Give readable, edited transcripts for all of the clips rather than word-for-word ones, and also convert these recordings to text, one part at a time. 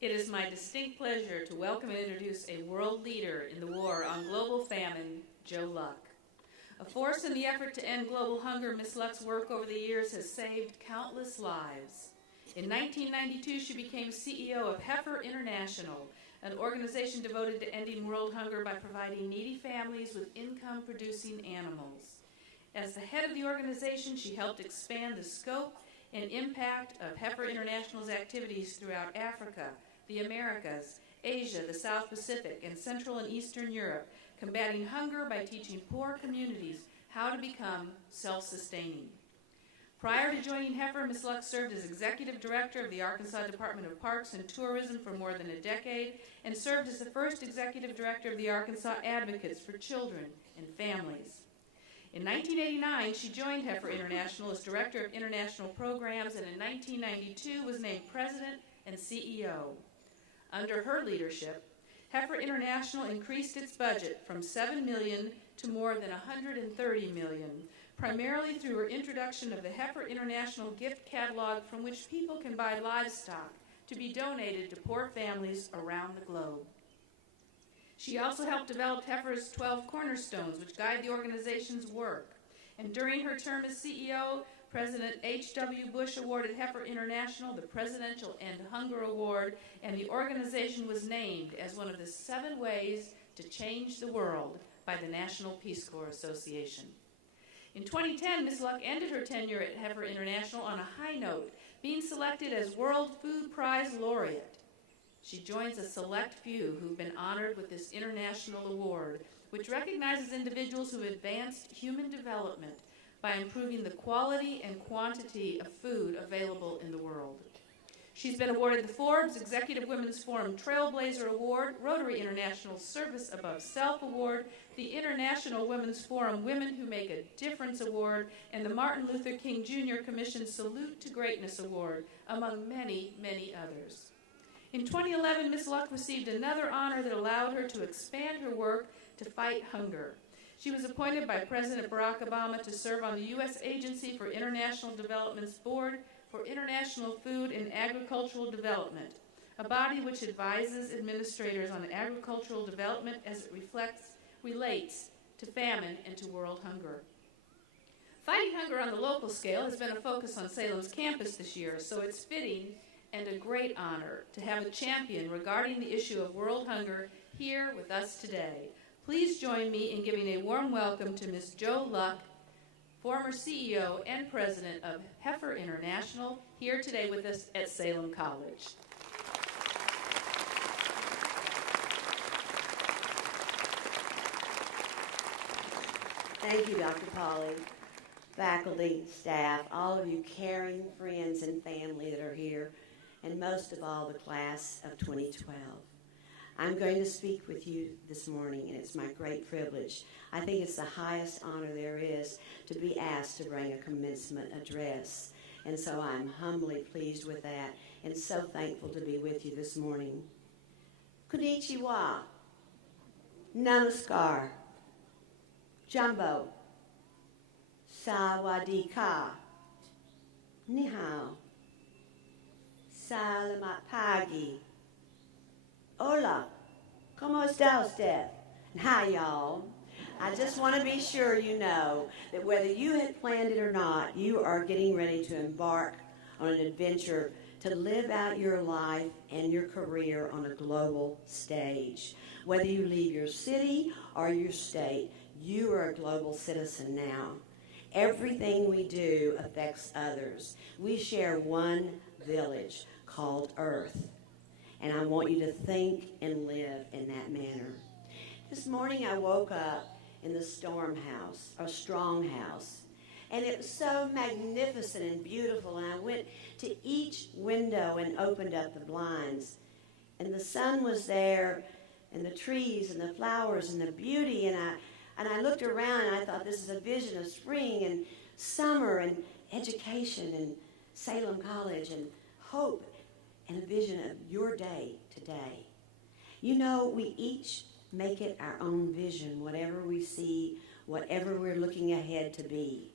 It is my distinct pleasure to welcome and introduce a world leader in the war on global famine, Joe Luck. A force in the effort to end global hunger, Ms. Luck's work over the years has saved countless lives. In 1992, she became CEO of Heifer International, an organization devoted to ending world hunger by providing needy families with income-producing animals. As the head of the organization, she helped expand the scope and impact of Heifer International's activities throughout Africa, the Americas, Asia, the South Pacific, and Central and Eastern Europe, combating hunger by teaching poor communities how to become self-sustaining. Prior to joining Heifer, Ms. Luck served as Executive Director of the Arkansas Department of Parks and Tourism for more than a decade and served as the first Executive Director of the Arkansas Advocates for Children and Families. In 1989, she joined Heifer International as Director of International Programs, and in 1992 was named President and CEO. Under her leadership, Heifer International increased its budget from $7 million to more than $130 million, primarily through her introduction of the Heifer International Gift Catalog, from which people can buy livestock to be donated to poor families around the globe. She also helped develop Heifer's 12 cornerstones, which guide the organization's work. And during her term as CEO, President H.W. Bush awarded Heifer International the Presidential End Hunger Award, and the organization was named as one of the 7 ways to change the world by the National Peace Corps Association. In 2010, Ms. Luck ended her tenure at Heifer International on a high note, being selected as World Food Prize Laureate. She joins a select few who've been honored with this international award, which recognizes individuals who have advanced human development by improving the quality and quantity of food available in the world. She's been awarded the Forbes Executive Women's Forum Trailblazer Award, Rotary International Service Above Self Award, the International Women's Forum Women Who Make a Difference Award, and the Martin Luther King Jr. Commission Salute to Greatness Award, among many, many others. In 2011, Ms. Luck received another honor that allowed her to expand her work to fight hunger. She was appointed by President Barack Obama to serve on the U.S. Agency for International Development's Board for International Food and Agricultural Development, a body which advises administrators on agricultural development as it relates to famine and to world hunger. Fighting hunger on the local scale has been a focus on Salem's campus this year, so it's fitting and a great honor to have a champion regarding the issue of world hunger here with us today. Please join me in giving a warm welcome to Ms. Joe Luck, former CEO and President of Heifer International, here today with us at Salem College. Thank you, Dr. Pauly, faculty, staff, all of you caring friends and family that are here, and most of all, the class of 2012. I'm going to speak with you this morning, and it's my great privilege. I think it's the highest honor there is to be asked to bring a commencement address, and so I'm humbly pleased with that and so thankful to be with you this morning. Konnichiwa, Namaskar, Jumbo, Sawadee-ka, Ni hao, Salamat pagi, Hola, ¿cómo está usted? And hi, y'all. I just want to be sure you know that whether you had planned it or not, you are getting ready to embark on an adventure to live out your life and your career on a global stage. Whether you leave your city or your state, you are a global citizen now. Everything we do affects others. We share one village called Earth. And I want you to think and live in that manner. This morning I woke up in the storm house, or strong house, and it was so magnificent and beautiful, and I went to each window and opened up the blinds, and the sun was there, and the trees and the flowers and the beauty, and I looked around and I thought, this is a vision of spring and summer and education and Salem College and hope, and a vision of your day today. You know, we each make it our own vision, whatever we see, whatever we're looking ahead to be.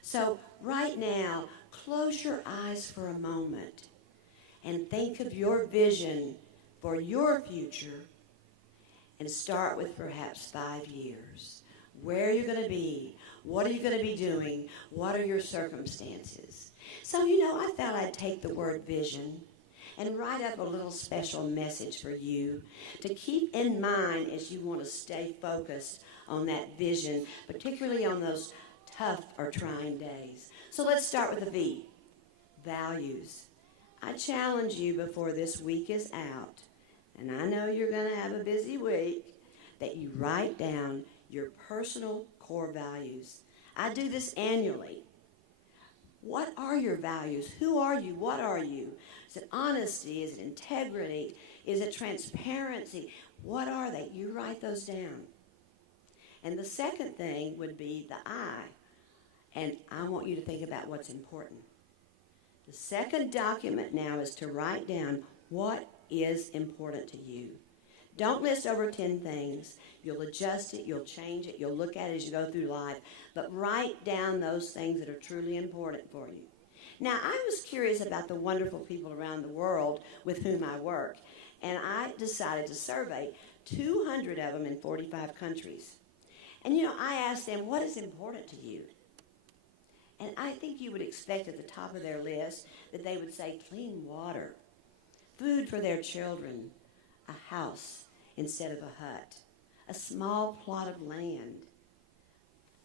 So right now, close your eyes for a moment and think of your vision for your future and start with perhaps 5 years. Where are you going to be? What are you going to be doing? What are your circumstances? So, I thought I'd take the word vision and write up a little special message for you to keep in mind as you want to stay focused on that vision, particularly on those tough or trying days. So let's start with the V, values. I challenge you before this week is out, and I know you're going to have a busy week, that you write down your personal core values. I do this annually. What are your values? Who are you? What are you? Is it honesty? Is it integrity? Is it transparency? What are they? You write those down. And the second thing would be the I. And I want you to think about what's important. The second document now is to write down what is important to you. Don't list over 10 things. You'll adjust it, you'll change it, you'll look at it as you go through life. But write down those things that are truly important for you. Now, I was curious about the wonderful people around the world with whom I work. And I decided to survey 200 of them in 45 countries. And, I asked them, what is important to you? And I think you would expect at the top of their list that they would say clean water, food for their children, a house instead of a hut, a small plot of land,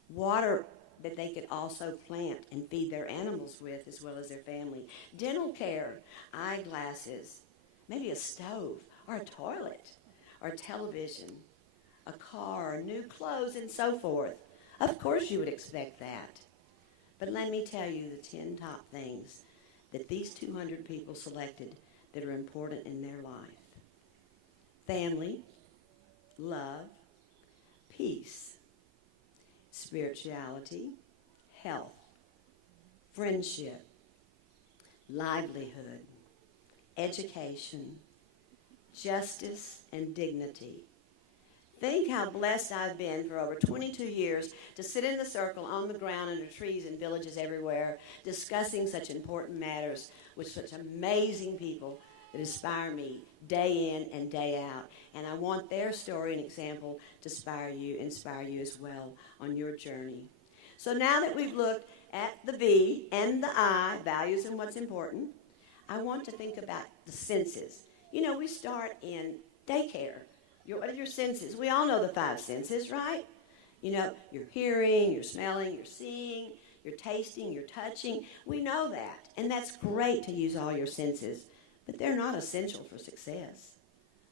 water that they could also plant and feed their animals with as well as their family, dental care, eyeglasses, maybe a stove or a toilet or a television, a car, new clothes, and so forth. Of course you would expect that. But let me tell you the 10 top things that these 200 people selected that are important in their life. Family, love, peace, spirituality, health, friendship, livelihood, education, justice, and dignity. Think how blessed I've been for over 22 years to sit in the circle on the ground under trees in villages everywhere, discussing such important matters with such amazing people that inspire me day in and day out. And I want their story and example to inspire you as well on your journey. So now that we've looked at the V and the I, values and what's important, I want to think about the senses. We start in daycare. What are your senses? We all know the 5 senses, right? You're hearing, you're smelling, you're seeing, you're tasting, you're touching. We know that. And that's great to use all your senses. But they're not essential for success.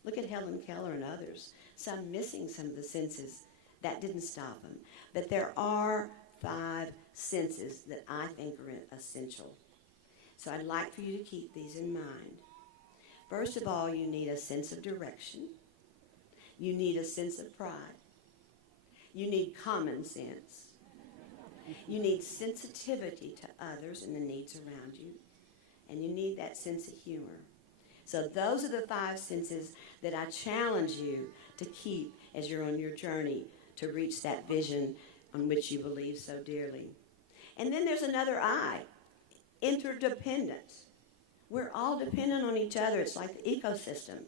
Look at Helen Keller and others. Some missing some of the senses. That didn't stop them. But there are 5 senses that I think are essential. So I'd like for you to keep these in mind. First of all, you need a sense of direction. You need a sense of pride. You need common sense. You need sensitivity to others and the needs around you. And you need that sense of humor. So those are the 5 senses that I challenge you to keep as you're on your journey to reach that vision on which you believe so dearly. And then there's another I, interdependence. We're all dependent on each other. It's like the ecosystem.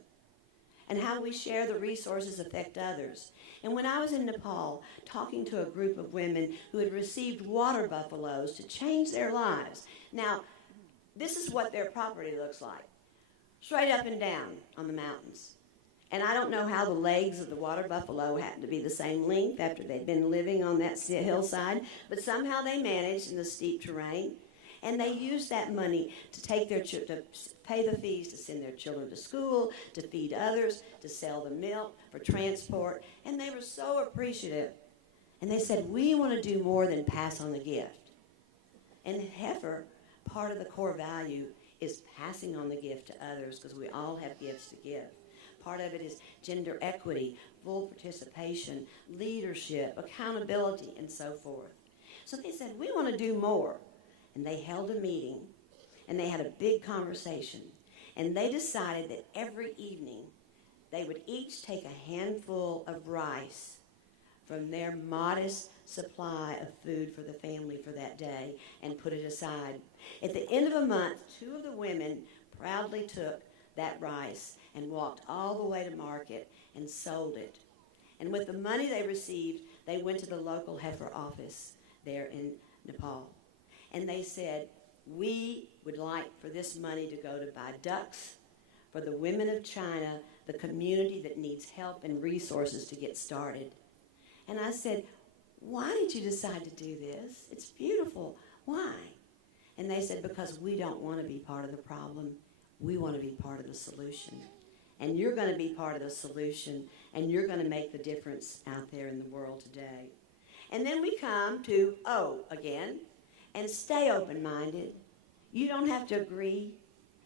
And how we share the resources affect others. And when I was in Nepal talking to a group of women who had received water buffaloes to change their lives. Now, this is what their property looks like. Straight up and down on the mountains. And I don't know how the legs of the water buffalo happened to be the same length after they'd been living on that hillside, but somehow they managed in the steep terrain. And they used that money to take to pay the fees to send their children to school, to feed others, to sell the milk for transport. And they were so appreciative. And they said, we want to do more than pass on the gift. And Heifer, part of the core value is passing on the gift to others because we all have gifts to give. Part of it is gender equity, full participation, leadership, accountability, and so forth. So they said, we want to do more. And they held a meeting, and they had a big conversation. And they decided that every evening they would each take a handful of rice from their modest supply of food for the family for that day and put it aside. At the end of a month, 2 of the women proudly took that rice and walked all the way to market and sold it. And with the money they received, they went to the local Heifer office there in Nepal. And they said, we would like for this money to go to buy ducks for the women of China, the community that needs help and resources to get started. And I said, why did you decide to do this? It's beautiful. Why? And they said, because we don't want to be part of the problem. We want to be part of the solution. And you're going to be part of the solution, and you're going to make the difference out there in the world today. And then we come to O again, and stay open-minded. You don't have to agree.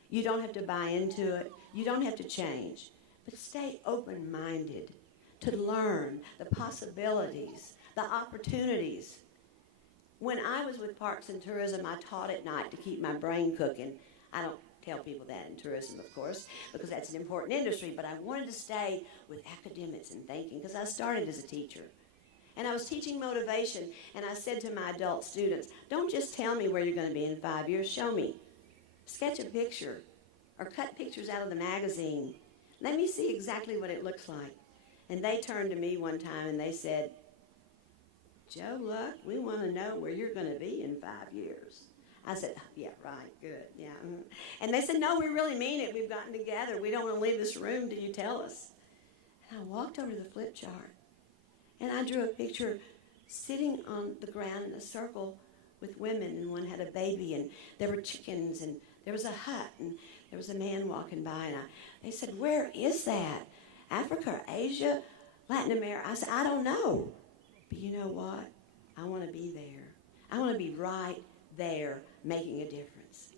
You don't have to buy into it. You don't have to change. But stay open-minded to learn the possibilities, the opportunities. When I was with Parks and Tourism, I taught at night to keep my brain cooking. I don't tell people that in tourism, of course, because that's an important industry, but I wanted to stay with academics and thinking because I started as a teacher. And I was teaching motivation, and I said to my adult students, don't just tell me where you're going to be in 5 years, show me. Sketch a picture or cut pictures out of the magazine. Let me see exactly what it looks like. And they turned to me one time and they said, Joe, look, we want to know where you're going to be in 5 years. I said, yeah, right, good, yeah. And they said, no, we really mean it. We've gotten together. We don't want to leave this room till you tell us. And I walked over to the flip chart, and I drew a picture sitting on the ground in a circle with women, and one had a baby, and there were chickens, and there was a hut, and there was a man walking by, and they said, where is that? Africa, Asia, Latin America? I said, I don't know. But you know what? I want to be there. I want to be right there making a difference.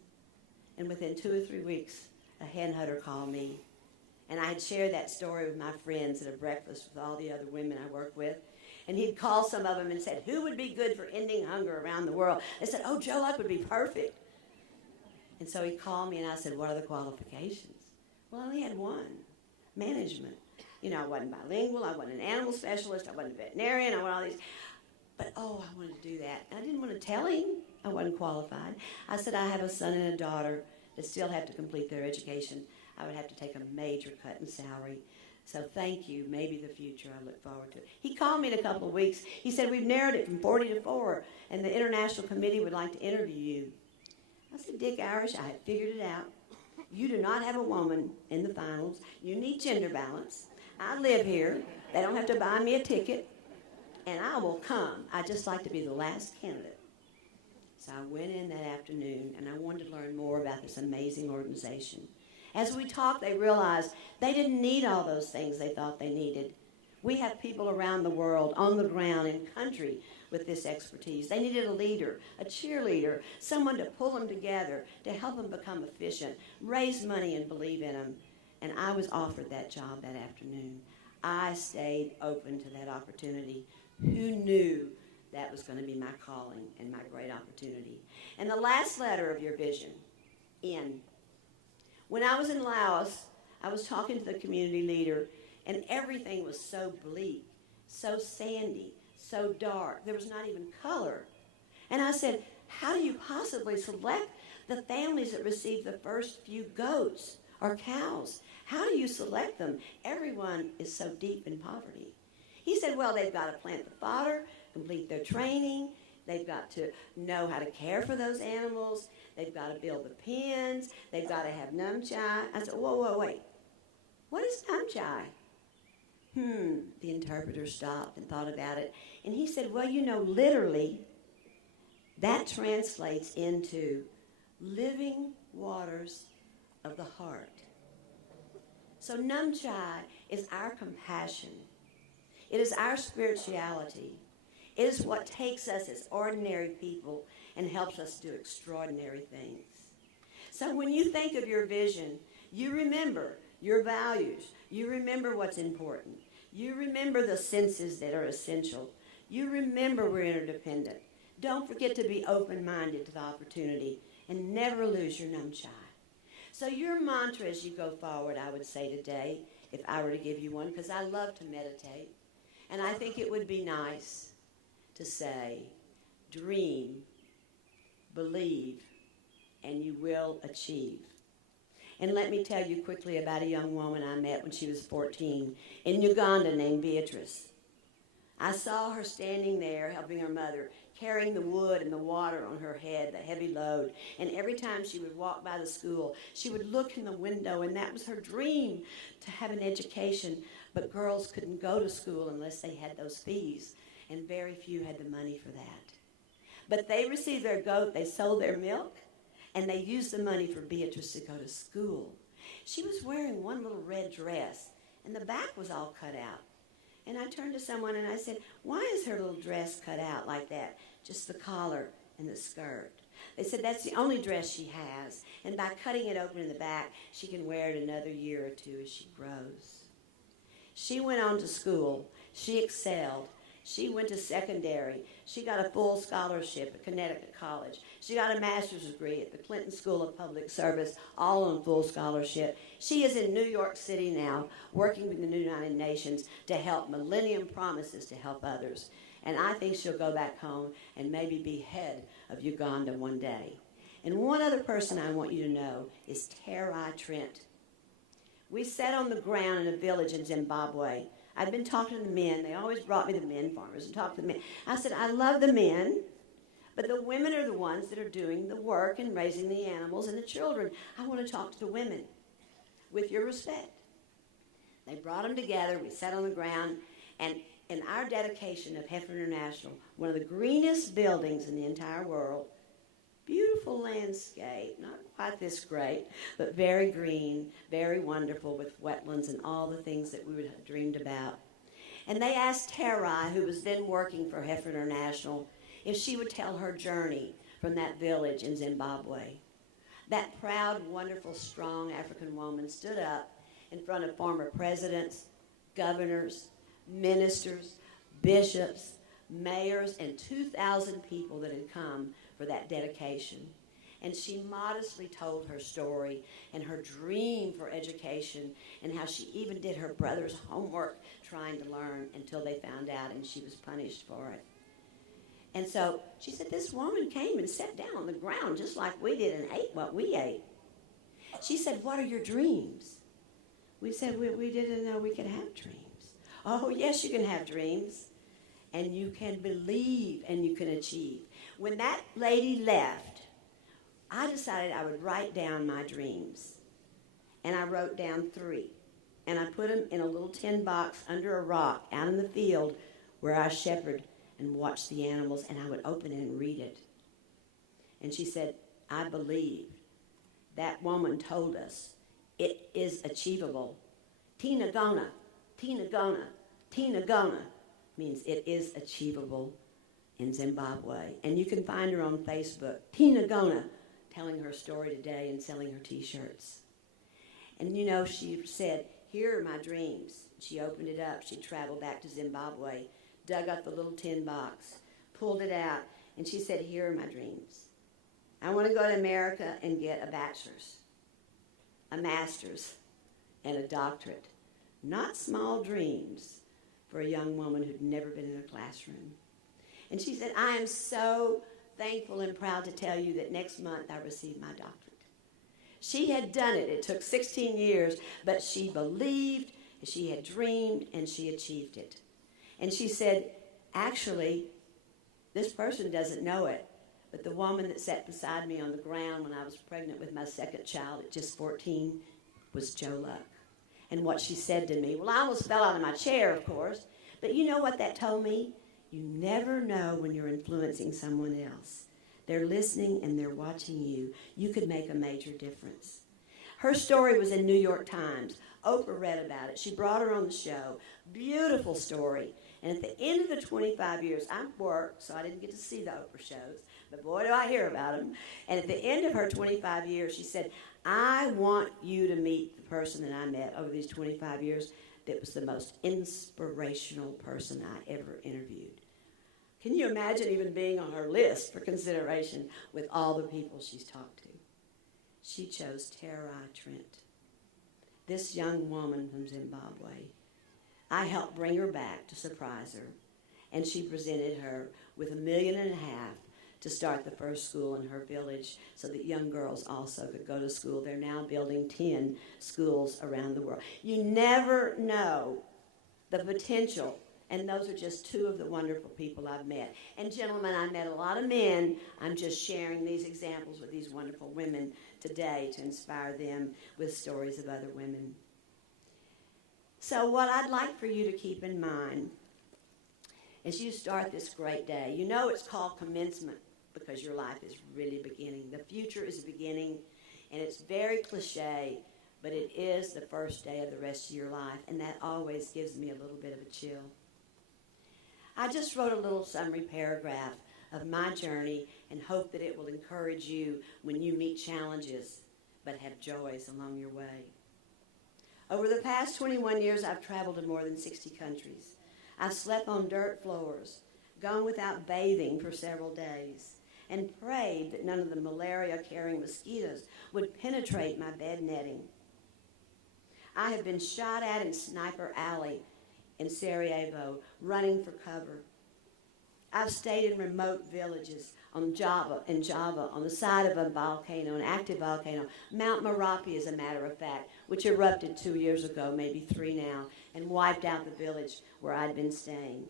And within 2 or 3 weeks, a headhunter called me. And I had shared that story with my friends at a breakfast with all the other women I work with. And he'd called some of them and said, who would be good for ending hunger around the world? They said, oh, Joe Luck would be perfect. And so he called me and I said, what are the qualifications? Well, I only had one, management. You know, I wasn't bilingual, I wasn't an animal specialist, I wasn't a veterinarian, I wasn't all these. But, oh, I wanted to do that. And I didn't want to tell him I wasn't qualified. I said, I have a son and a daughter that still have to complete their education. I would have to take a major cut in salary. So thank you. Maybe the future. I look forward to it. He called me in a couple of weeks. He said, we've narrowed it from 40 to 4, and the International Committee would like to interview you. I said, Dick Irish, I had figured it out. You do not have a woman in the finals. You need gender balance. I live here. They don't have to buy me a ticket. And I will come. I'd just like to be the last candidate. So I went in that afternoon, and I wanted to learn more about this amazing organization. As we talked, they realized they didn't need all those things they thought they needed. We have people around the world, on the ground, in country, with this expertise. They needed a leader, a cheerleader, someone to pull them together, to help them become efficient, raise money and believe in them. And I was offered that job that afternoon. I stayed open to that opportunity. Who knew that was going to be my calling and my great opportunity? And the last letter of your vision, N. When I was in Laos, I was talking to the community leader, and everything was so bleak, so sandy, so dark. There was not even color. And I said, how do you possibly select the families that receive the first few goats or cows? How do you select them? Everyone is so deep in poverty. He said, well, they've got to plant the fodder, complete their training. They've got to know how to care for those animals. They've got to build the pens. They've got to have nunchai. I said, whoa, wait. What is nunchai? The interpreter stopped and thought about it. And he said, well, you know, literally, that translates into living waters of the heart. So nunchai is our compassion. It is our spirituality. It is what takes us as ordinary people and helps us do extraordinary things. So when you think of your vision, you remember your values. You remember what's important. You remember the senses that are essential. You remember we're interdependent. Don't forget to be open-minded to the opportunity and never lose your nunchai. So your mantra as you go forward, I would say today, if I were to give you one, because I love to meditate, and I think it would be nice to say, dream, believe, and you will achieve. And let me tell you quickly about a young woman I met when she was 14 in Uganda named Beatrice. I saw her standing there helping her mother, carrying the wood and the water on her head, the heavy load. And every time she would walk by the school, she would look in the window, and that was her dream, to have an education. But girls couldn't go to school unless they had those fees, and very few had the money for that. But they received their goat, they sold their milk, and they used the money for Beatrice to go to school. She was wearing one little red dress, and the back was all cut out. And I turned to someone and I said, why is her little dress cut out like that? Just the collar and the skirt. They said that's the only dress she has, and by cutting it open in the back, she can wear it another year or two as she grows. She went on to school. She excelled. She went to secondary. She got a full scholarship at Connecticut College. She got a master's degree at the Clinton School of Public Service, all on full scholarship. She is in New York City now, working with the United Nations to help Millennium Promises to help others. And I think she'll go back home and maybe be head of Uganda one day. And one other person I want you to know is Terai Trent. We sat on the ground in a village in Zimbabwe. I'd been talking to the men. They always brought me the men farmers and talked to the men. I said, I love the men, but the women are the ones that are doing the work and raising the animals and the children. I want to talk to the women with your respect. They brought them together. We sat on the ground, and in our dedication of Heifer International, one of the greenest buildings in the entire world, beautiful landscape, not quite this great, but very green, very wonderful with wetlands and all the things that we would have dreamed about. And they asked Terai, who was then working for Heifer International, if she would tell her journey from that village in Zimbabwe. That proud, wonderful, strong African woman stood up in front of former presidents, governors, ministers, bishops, mayors, and 2,000 people that had come for that dedication. And she modestly told her story and her dream for education and how she even did her brother's homework trying to learn until they found out and she was punished for it. And so she said this woman came and sat down on the ground just like we did and ate what we ate. She said, what are your dreams? We said, we didn't know we could have dreams. Oh, yes, you can have dreams. And you can believe and you can achieve. When that lady left, I decided I would write down my dreams. And I wrote down 3. And I put them in a little tin box under a rock out in the field where I shepherd and watch the animals, and I would open it and read it. And she said, I believe. That woman told us it is achievable. Tina Gona, Tina Gona, Tina Gona means it is achievable in Zimbabwe. And you can find her on Facebook, Tina Gona, telling her story today and selling her T-shirts. And you know, she said, here are my dreams. She opened it up. She traveled back to Zimbabwe, dug up the little tin box, pulled it out, and she said, here are my dreams. I want to go to America and get a bachelor's, a master's, and a doctorate. Not small dreams for a young woman who'd never been in a classroom. And she said, I am so thankful and proud to tell you that next month I received my doctorate. She had done it. It took 16 years, but she believed, she had dreamed, and she achieved it. And she said, actually, this person doesn't know it, but the woman that sat beside me on the ground when I was pregnant with my second child at just 14 was Joe Luck. And what she said to me, well, I almost fell out of my chair, of course, but you know what that told me? You never know when you're influencing someone else. They're listening and they're watching you. You could make a major difference. Her story was in New York Times. Oprah read about it. She brought her on the show. Beautiful story. And at the end of the 25 years, I worked, so I didn't get to see the Oprah shows, but boy, do I hear about them. And at the end of her 25 years, she said, I want you to meet the person that I met over these 25 years that was the most inspirational person I ever interviewed. Can you imagine even being on her list for consideration with all the people she's talked to? She chose Terai Trent, this young woman from Zimbabwe. I helped bring her back to surprise her, and she presented her with $1.5 million to start the first school in her village so that young girls also could go to school. They're now building 10 schools around the world. You never know the potential, and those are just two of the wonderful people I've met. And gentlemen, I met a lot of men. I'm just sharing these examples with these wonderful women today to inspire them with stories of other women. So what I'd like for you to keep in mind as you start this great day, you know it's called commencement because your life is really beginning. The future is beginning, and it's very cliche, but it is the first day of the rest of your life, and that always gives me a little bit of a chill. I just wrote a little summary paragraph of my journey and hope that it will encourage you when you meet challenges, but have joys along your way. Over the past 21 years, I've traveled to more than 60 countries. I've slept on dirt floors, gone without bathing for several days, and prayed that none of the malaria-carrying mosquitoes would penetrate my bed netting. I have been shot at in Sniper Alley in Sarajevo, running for cover. I've stayed in remote villages in Java, on the side of a volcano, an active volcano, Mount Merapi, as a matter of fact, which erupted 2 years ago, maybe 3 now, and wiped out the village where I'd been staying.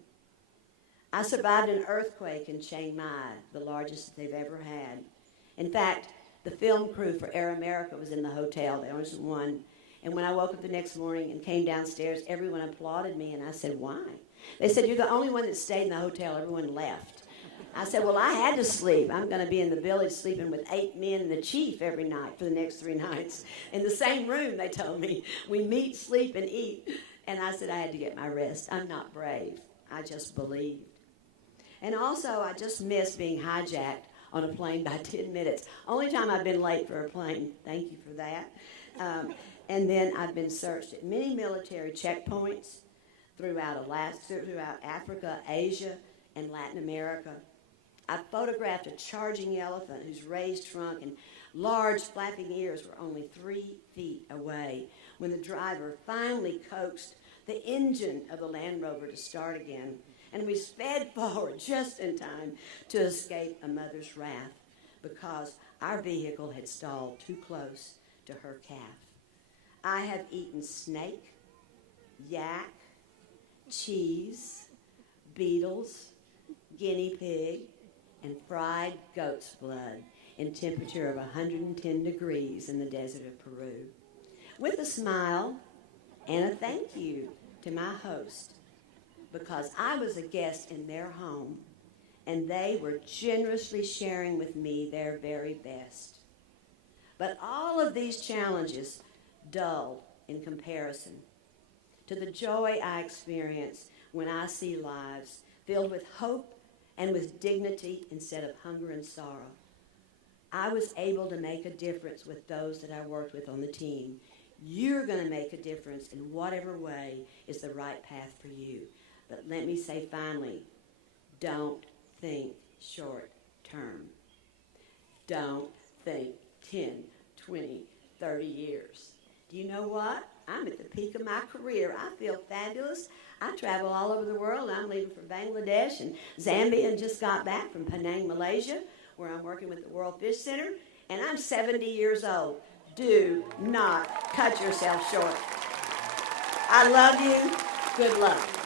I survived an earthquake in Chiang Mai, the largest they've ever had. In fact, the film crew for Air America was in the hotel. There was one. And when I woke up the next morning and came downstairs, everyone applauded me, and I said, why? They said, you're the only one that stayed in the hotel. Everyone left. I said, well, I had to sleep. I'm going to be in the village sleeping with 8 men and the chief every night for the next 3 nights. In the same room, they told me. We meet, sleep, and eat. And I said I had to get my rest. I'm not brave. I just believed. And also, I just missed being hijacked on a plane by 10 minutes. Only time I've been late for a plane. Thank you for that. And then I've been searched at many military checkpoints throughout Africa, Asia, and Latin America. I photographed a charging elephant whose raised trunk and large flapping ears were only 3 feet away when the driver finally coaxed the engine of the Land Rover to start again, and we sped forward just in time to escape a mother's wrath because our vehicle had stalled too close to her calf. I have eaten snake, yak, cheese, beetles, guinea pig, and fried goat's blood in temperature of 110 degrees in the desert of Peru. With a smile and a thank you to my host, because I was a guest in their home, and they were generously sharing with me their very best. But all of these challenges dull in comparison to the joy I experience when I see lives filled with hope and with dignity instead of hunger and sorrow. I was able to make a difference with those that I worked with on the team. You're going to make a difference in whatever way is the right path for you. But let me say finally, don't think short term. Don't think 10, 20, 30 years. Do you know what? I'm at the peak of my career. I feel fabulous. I travel all over the world. I'm leaving for Bangladesh and Zambia and just got back from Penang, Malaysia, where I'm working with the World Fish Center, and I'm 70 years old. Do not cut yourself short. I love you. Good luck.